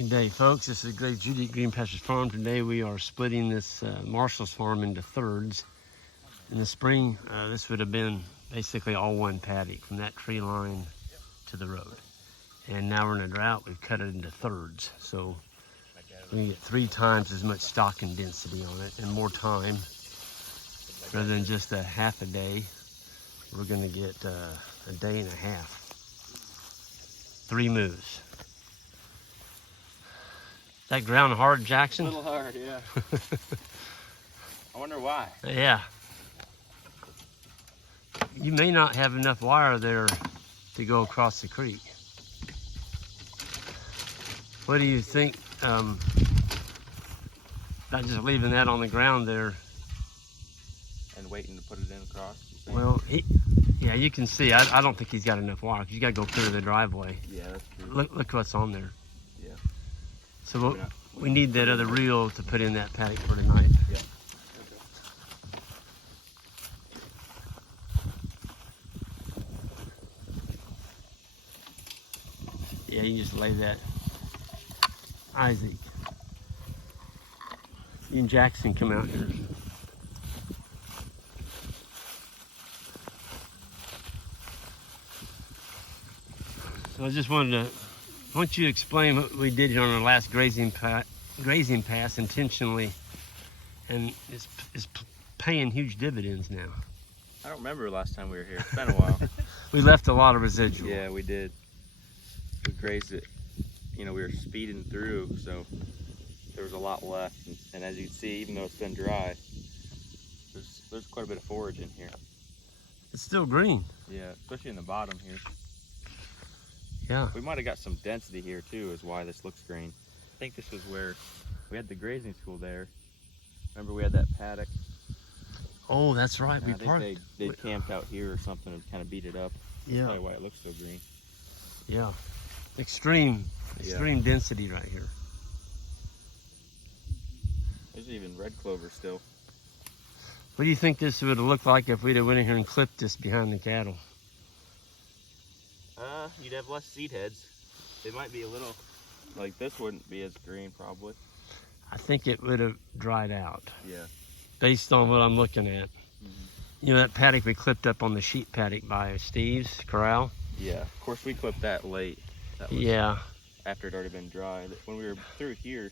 Good day, folks. This is Greg Judy at Green Pastures Farm. Today we are splitting this Marshall's farm into thirds. In the spring, this would have been basically all one paddock from that tree line to the road. And now we're in a drought, we've cut it into thirds. So we can get 3 times as much stocking density on it and more time. Rather than just a half a day, we're gonna get a day and a half. 3 moves. That ground hard, Jackson? A little hard, yeah. I wonder why. Yeah. You may not have enough wire there to go across the creek. What do you think? Not just leaving that on the ground there. And waiting to put it in across? Well, yeah, you can see. I don't think he's got enough wire because you got to go clear the driveway. Yeah, that's true. Look what's on there. Yeah. So we need that other reel to put in that paddock for tonight. Yeah. Yeah, you just lay that. Isaac. You and Jackson come out here. So I just wanted you to explain what we did here on our last grazing pass intentionally, and it's paying huge dividends now. I don't remember last time we were here. It's been a while. We left a lot of residual. Yeah, we did. We grazed it. You know, we were speeding through, so there was a lot left. And as you can see, even though it's been dry, there's quite a bit of forage in here. It's still green. Yeah, especially in the bottom here. Yeah. We might have got some density here too, is why this looks green. I think this was where we had the grazing school there. Remember we had that paddock? Oh, that's right. We I parked. think they camped out here or something and kind of beat it up. That's Yeah. probably why it looks so green. Yeah. Extreme density right here. There's even red clover still. What do you think this would have looked like if we'd have went in here and clipped this behind the cattle? You'd have less seed heads. They might be a little, like this wouldn't be as green probably. I think it would have dried out. Yeah. Based on what I'm looking at. Mm-hmm. You know that paddock we clipped up on the sheep paddock by Steve's corral? Yeah, of course we clipped that late. That was after it already been dry. When we were through here,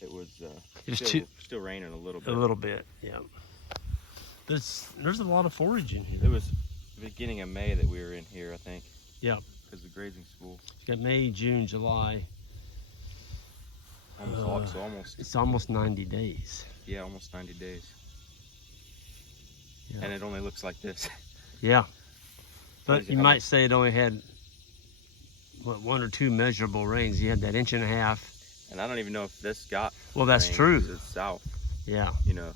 it was still raining a little bit. A little bit, yeah. There's a lot of forage in here. It was the beginning of May that we were in here, I think. Yeah. Because the grazing school. It's got May, June, July. It's almost 90 days. Yeah, almost 90 days. Yeah. And it only looks like this. Yeah. But you might say it only had, what, 1 or 2 measurable rains. You had that 1.5 inches. And I don't even know if this got Well, that's rain, true. 'cause it's south. Yeah. You know,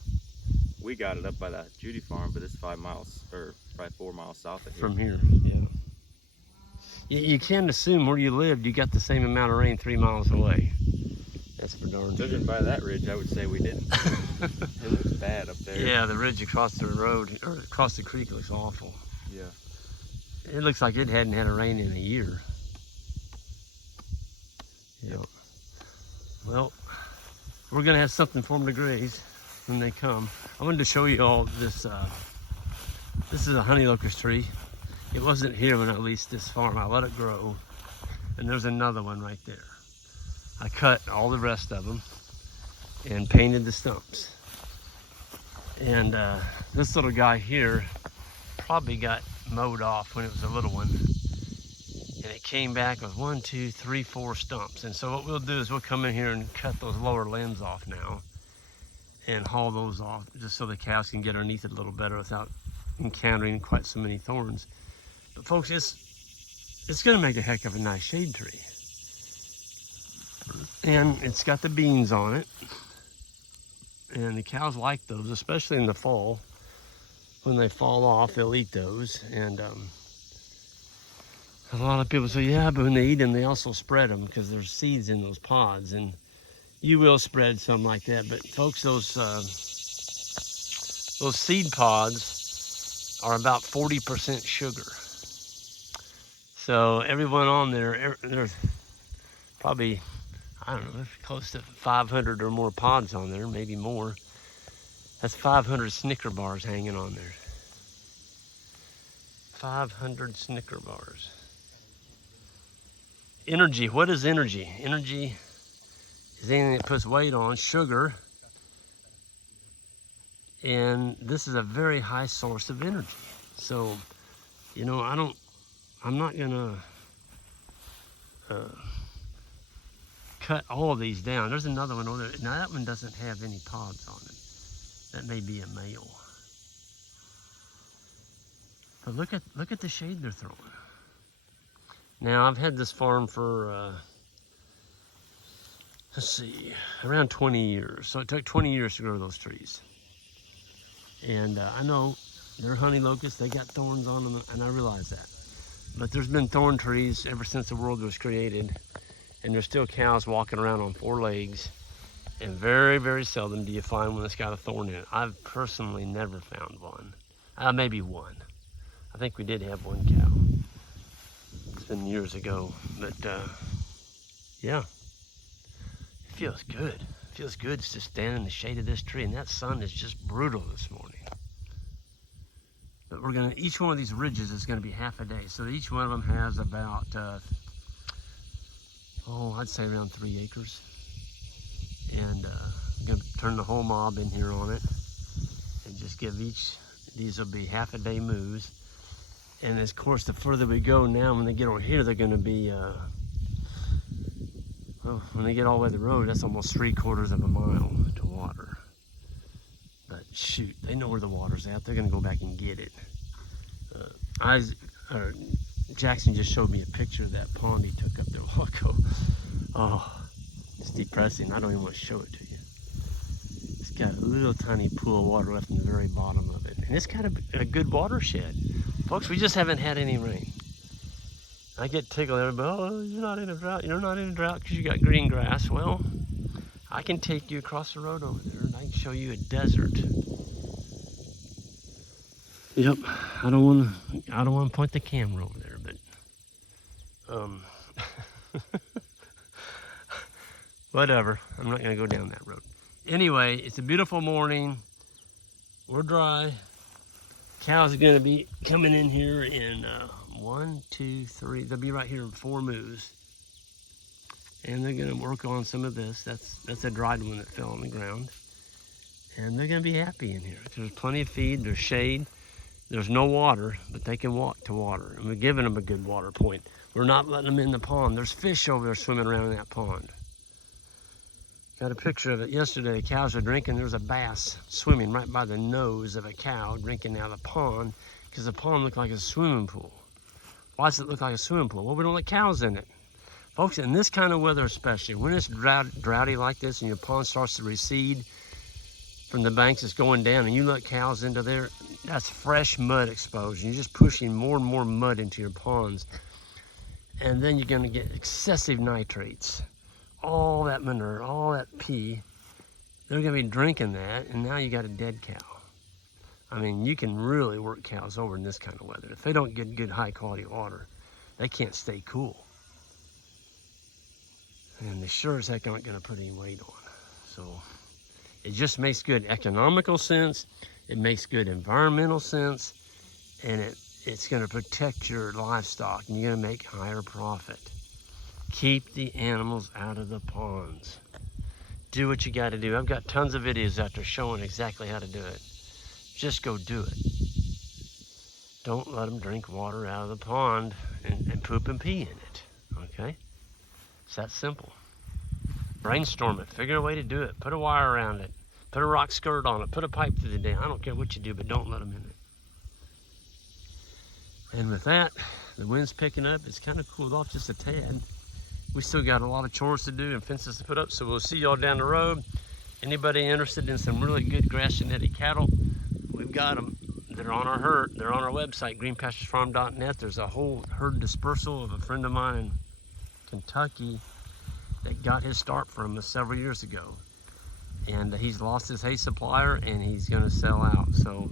we got it up by that Judy farm, but it's 5 miles, or probably 4 miles south of here. From here, yeah. You can't assume where you lived, you got the same amount of rain 3 miles away. That's for darn sure. Judging by that ridge, I would say we didn't. It looks bad up there. Yeah, the ridge across the road, or across the creek looks awful. Yeah. It looks like it hadn't had a rain in a year. Yeah. Well, we're gonna have something for them to graze when they come. I wanted to show you all this. This is a honey locust tree. It wasn't here when I leased this farm. I let it grow, and there's another one right there. I cut all the rest of them and painted the stumps. And this little guy here probably got mowed off when it was a little one. And it came back with 1, 2, 3, 4 stumps. And so what we'll do is we'll come in here and cut those lower limbs off now and haul those off just so the cows can get underneath it a little better without encountering quite so many thorns. But folks, it's gonna make a heck of a nice shade tree. And it's got the beans on it. And the cows like those, especially in the fall. When they fall off, they'll eat those. And a lot of people say, yeah, but when they eat them, they also spread them because there's seeds in those pods. And you will spread some like that. But folks, those seed pods are about 40% sugar. So everyone on there, there's probably I don't know, close to 500 or more pods on there, maybe more. That's 500 Snicker bars hanging on there. 500 Snicker bars. Energy, what is energy? Energy is anything that puts weight on, sugar. And this is a very high source of energy. So, you know, I'm not gonna cut all of these down. There's another one over there. Now that one doesn't have any pods on it. That may be a male. But look at the shade they're throwing. Now I've had this farm for let's see, around 20 years. So it took 20 years to grow those trees. And I know they're honey locusts, they got thorns on them, and I realize that. But there's been thorn trees ever since the world was created, and there's still cows walking around on 4 legs, and very, very seldom do you find one that's got a thorn in it. I've personally never found one. Maybe one. I think we did have one cow. It's been years ago, but yeah, it feels good. It feels good to stand in the shade of this tree, and that sun is just brutal this morning. But each one of these ridges is gonna be half a day. So each one of them has about, I'd say around 3 acres. And I'm gonna turn the whole mob in here on it and just give these will be half a day moves. And of course, the further we go now, when they get over here, they're gonna be, when they get all the way to the road, that's almost 3/4 of a mile to water. But shoot, they know where the water's at. They're gonna go back and get it. Jackson just showed me a picture of that pond he took up there a while ago. Oh, it's depressing. I don't even want to show it to you. It's got a little tiny pool of water left in the very bottom of it. And it's got a good watershed. Folks, we just haven't had any rain. I get tickled. Everybody, oh, you're not in a drought. You're not in a drought because you got green grass. Well, I can take you across the road over there and I can show you a desert. Yep, I don't want to point the camera over there, but whatever. I'm not going to go down that road. Anyway, it's a beautiful morning. We're dry. Cows are going to be coming in here in 1, 2, 3. They'll be right here in 4 moves. And they're going to work on some of this. That's a dried one that fell on the ground. And they're going to be happy in here. There's plenty of feed. There's shade. There's no water, but they can walk to water. And we're giving them a good water point. We're not letting them in the pond. There's fish over there swimming around in that pond. Got a picture of it yesterday. The cows are drinking. There's a bass swimming right by the nose of a cow drinking out of the pond because the pond looked like a swimming pool. Why does it look like a swimming pool? Well, we don't let cows in it. Folks, in this kind of weather especially, when it's droughty like this and your pond starts to recede from the banks, it's going down, and you let cows into there, that's fresh mud exposed. You're just pushing more and more mud into your ponds. And then you're going to get excessive nitrates. All that manure, all that pee, they're going to be drinking that, and now you got a dead cow. I mean, you can really work cows over in this kind of weather. If they don't get good high quality water, they can't stay cool. And they sure as heck aren't going to put any weight on. So it just makes good economical sense. It makes good environmental sense. And it's going to protect your livestock, and you're going to make higher profit. Keep the animals out of the ponds. Do what you got to do. I've got tons of videos out there showing exactly how to do it. Just go do it. Don't let them drink water out of the pond and poop and pee in it. Okay? It's that simple. Brainstorm it. Figure a way to do it. Put a wire around it. Put a rock skirt on it. Put a pipe through the dam. I don't care what you do, but don't let them in it. And with that, the wind's picking up. It's kind of cooled off just a tad. We still got a lot of chores to do and fences to put up, so we'll see y'all down the road. Anybody interested in some really good grass genetic cattle, we've got them. They're on our herd. They're on our website, greenpasturesfarm.net. There's a whole herd dispersal of a friend of mine in Kentucky that got his start from us several years ago. And he's lost his hay supplier, and he's going to sell out. So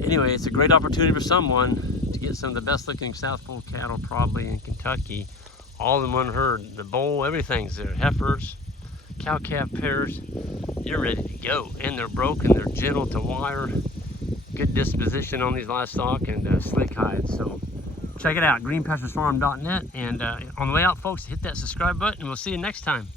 anyway, it's a great opportunity for someone to get some of the best looking South Pole cattle probably in Kentucky all in one herd. The bull, everything's there. Heifers, cow-calf pairs. You're ready to go. And they're broken, they're gentle to wire. Good disposition on these livestock and slick hides. So check it out, greenpasturesfarm.net. And on the way out, folks, hit that subscribe button and we'll see you next time.